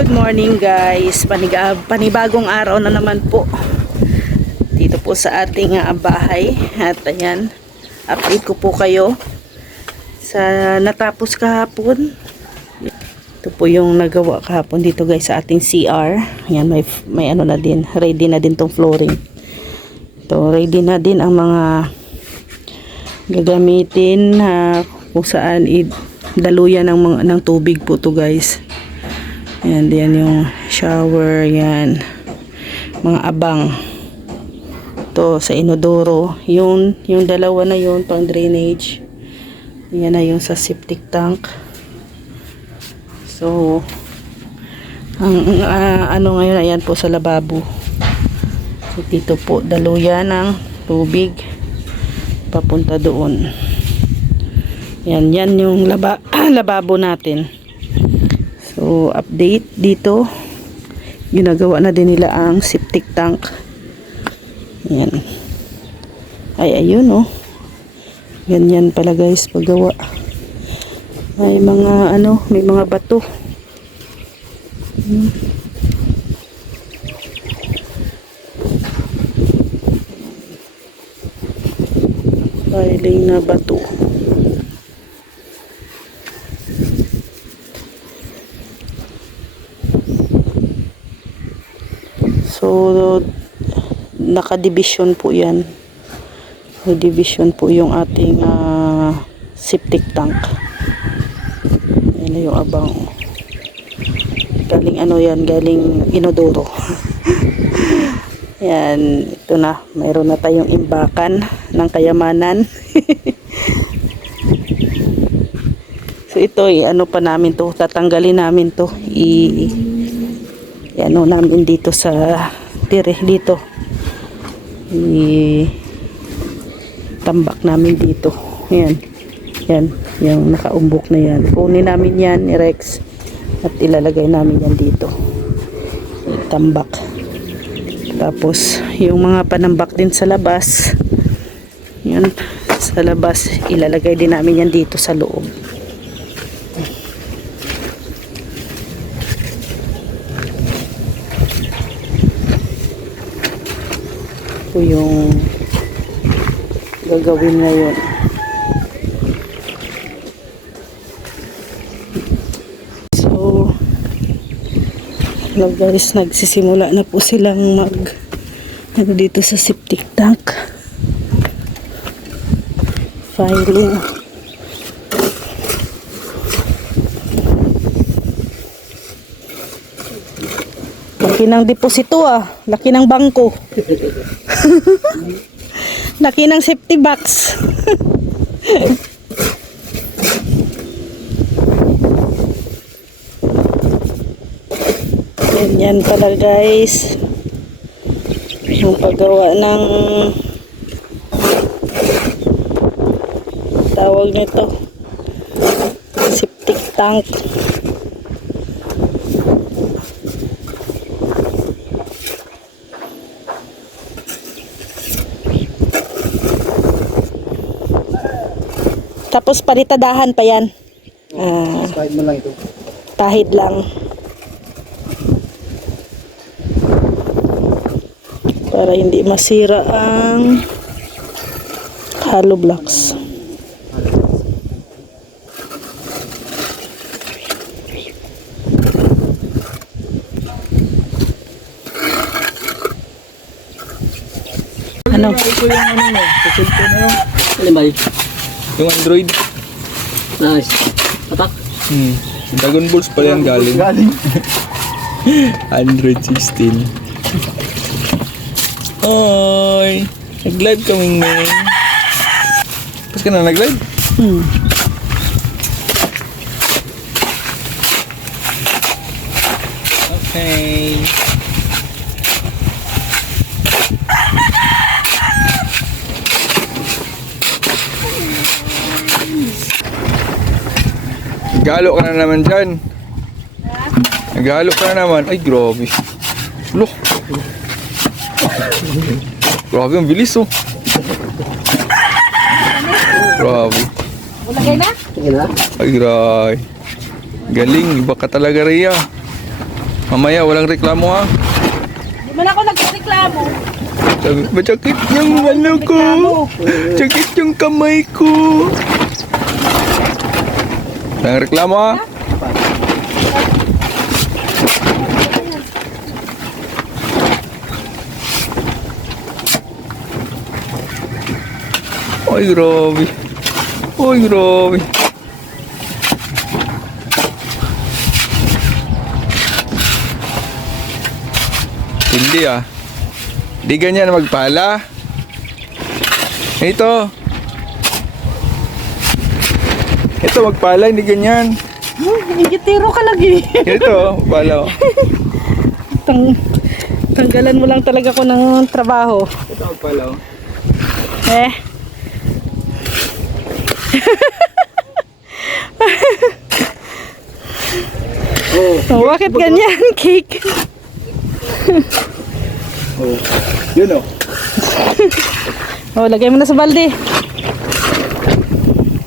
Good morning guys, panibagong araw na naman po dito po sa ating bahay. At ayan, update ko po kayo sa natapos kahapon. Ito po yung nagawa kahapon dito guys sa ating CR. Ayan, may ano na din, ready na din tong flooring. Ito, ready na din ang mga gagamitin kung saan daluyan ng tubig po to guys. Ayan, yan yung shower, yan. Mga abang. To sa inodoro. Yung dalawa na yun, pang drainage. Yan na yung sa septic tank. So, ang ano ngayon, ayan po sa lababo. So, dito po, daluyan ng tubig papunta doon. Yan yung lababo natin. So, update dito. Ginagawa na din nila ang septic tank. Yan. Ayun oh. Ganyan pala guys paggawa. May mga may mga bato. Piling na bato. So, naka-division po yan. May division po yung ating septic tank. Yan na yung abang. Galing yan, galing inodoro. Yan, ito na. Mayroon na tayong imbakan ng kayamanan. So, ito pa namin to. Tatanggalin namin to. Ano namin dito sa dito tambak namin dito. Yan yung nakaumbok na yan, kunin namin yan ni Rex at ilalagay namin yan dito, tambak. Tapos yung mga panambak din sa labas, yan sa labas ilalagay din namin yan dito sa loob. Ito yung gagawin ngayon. So, guys, nagsisimula na po silang dito sa septic tank. Filing. Laki ng deposito laki ng bangko. Laki ng safety box. Yan pala guys yung paggawa ng tawag nito septic tank. Tapos paritadahan pa yan. Tahid mo lang ito. Tahid lang. Para hindi masira ang hollow blocks. Ano? Ito yung pasulto na yun. Alin ba yun? Yung Android. Nice. Atak? Dragon Balls pala yan galing. Android 16. Oy! Nag-live kaming men. Pas ka na nag-live? Okay. Nagalo ka na naman dyan. Nagalo ka na naman. Ay, grabe. Loh. Grabe, ang bilis Grabe. Ulagay na? Sige na. Ay, grabe. Galing. Iba ka talaga, Rhea. Mamaya, walang reklamo ha. Di man ako nagreklamo. Sabi, masakit yung ano ko. Sakit yung kamay ko. Walang reklamo ha. Ay, grabe. Ay, grabe. Hindi ah. Di ganyan magpala. Ito. Ito magpala, hindi ganyan. Ingitiro ka lagi. Ito, pala. Tanggalan mo lang talaga ko ng trabaho. Ito magpala. Eh. Oh, bakit ganyan, cake? Oh. Yun oh. Oh, lagay mo na sa balde.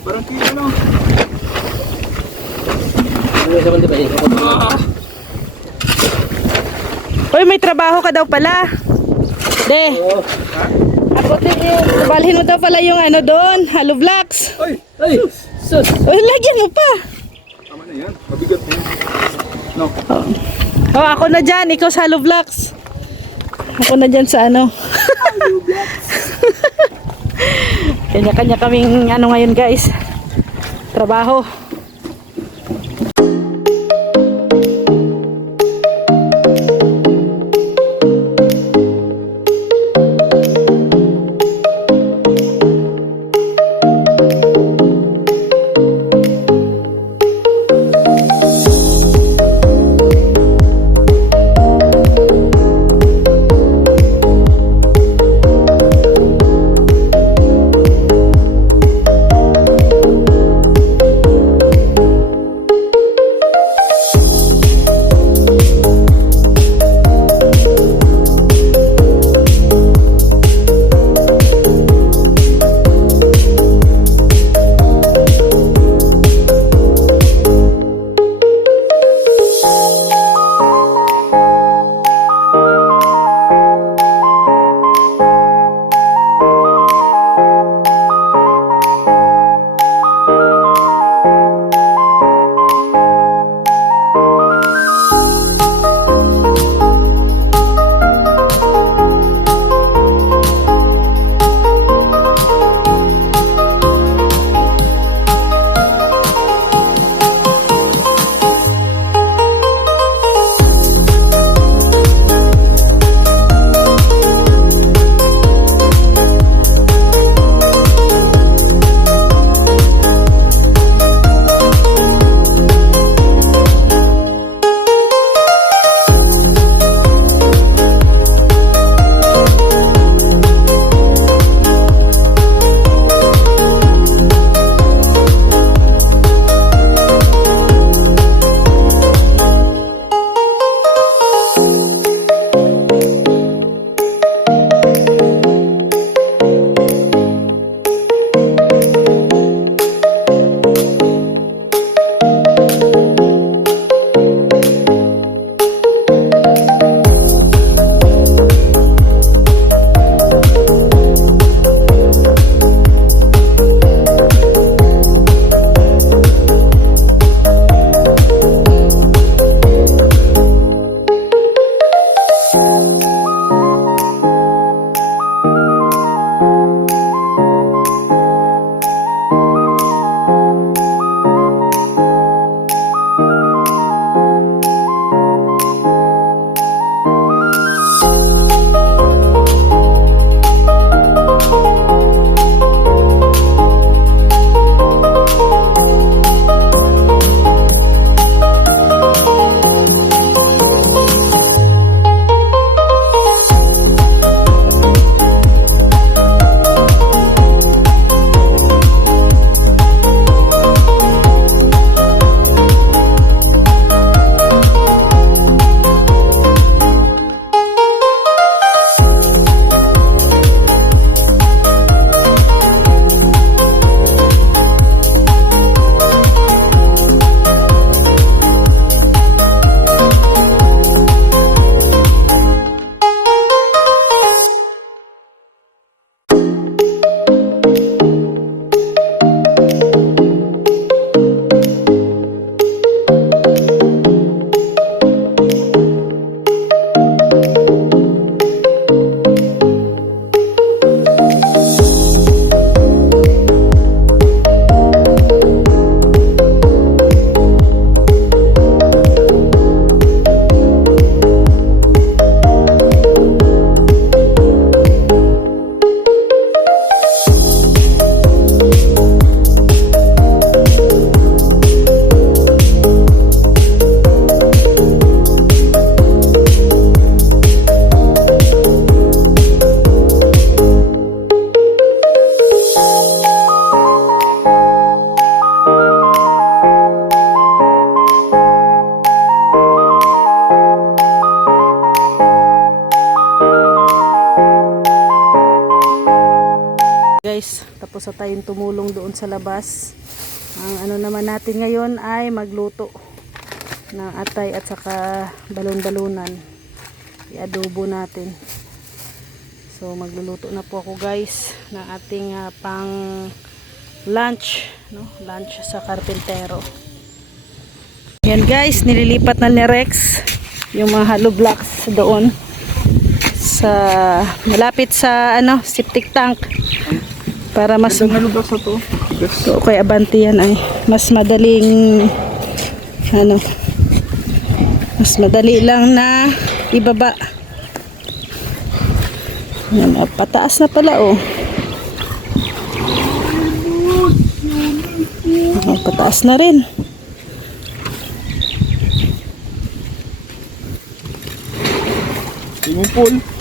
Parang kaya no. Uy, may trabaho ka daw pala. De. Abutin yung, balhin mo daw pala yung ano doon, Halo Vlogs. Ay, Ay! Sus! Uy, lagyan mo pa. tama na yan. Mabigat na yan. No. Oh, ako na dyan, ikaw sa Halo Vlogs. Ako na dyan sa ano. Kanya-kanya kaming ano ngayon guys. Trabaho. tapos sa tayong tumulong doon sa labas. Ang ano naman natin ngayon ay magluto ng atay at saka balon-balunan. I-adobo natin. So magluluto na po ako guys ng ating pang lunch, no? Lunch sa karpintero. Yan guys, nililipat na ni Rex yung mga hollow blocks doon sa malapit sa septic tank para mas Lugar sa to. so, okay, Abanti yan ay mas madaling mas madali lang na ibaba. Yan, pataas na pala pataas na rin.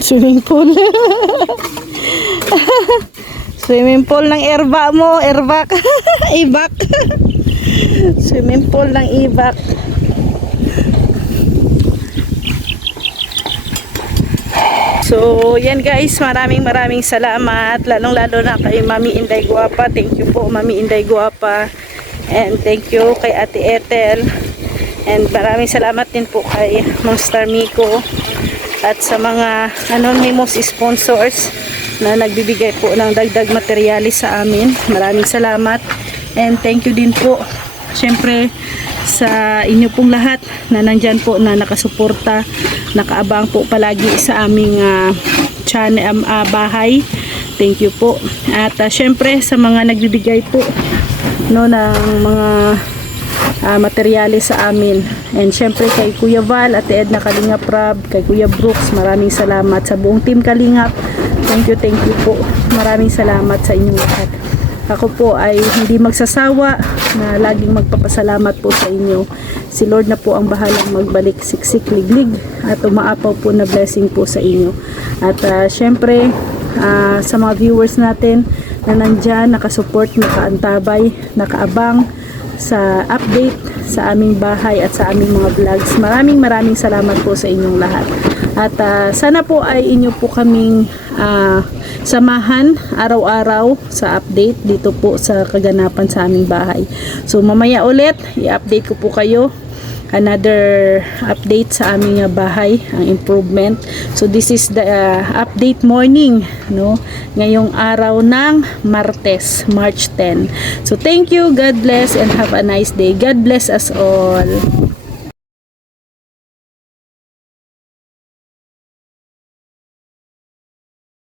Swimming pool. Swimming pool ng Airvac mo, Airvac. Ibak. Swimming pool ng Ibak. So, yan guys, maraming salamat, lalong-lalo na kay Mami Inday Guapa. Thank you po, Mami Inday Guapa. And thank you kay Ate Ethel. And maraming salamat din po kay Monster Miko at sa mga anonymous sponsors na nagbibigay po ng dagdag materyales sa amin. Maraming salamat. And thank you din po syempre sa inyo pong lahat na nandyan po na nakasuporta, nakaabang po palagi sa aming channel, bahay. Thank you po. At syempre sa mga nagbibigay po ng mga materyales sa amin. And syempre kay Kuya Val, Ate Edna Kalingap Rab, kay Kuya Brooks, maraming salamat sa buong team Kalingap. Thank you po. Maraming salamat sa inyong lahat. Ako po ay hindi magsasawa na laging magpapasalamat po sa inyo. Si Lord na po ang bahalang magbalik siksik liglig at umaapaw po na blessing po sa inyo. At syempre sa mga viewers natin na nandyan, nakasupport, nakaantabay, nakaabang sa update sa aming bahay at sa aming mga vlogs. Maraming salamat po sa inyong lahat. At sana po ay inyo po kaming samahan araw-araw sa update dito po sa kaganapan sa aming bahay. So mamaya ulit, i-update ko po kayo another update sa aming bahay, ang improvement. So this is the update morning, no? Ngayong araw ng Martes, March 10. So thank you, God bless and have a nice day. God bless us all.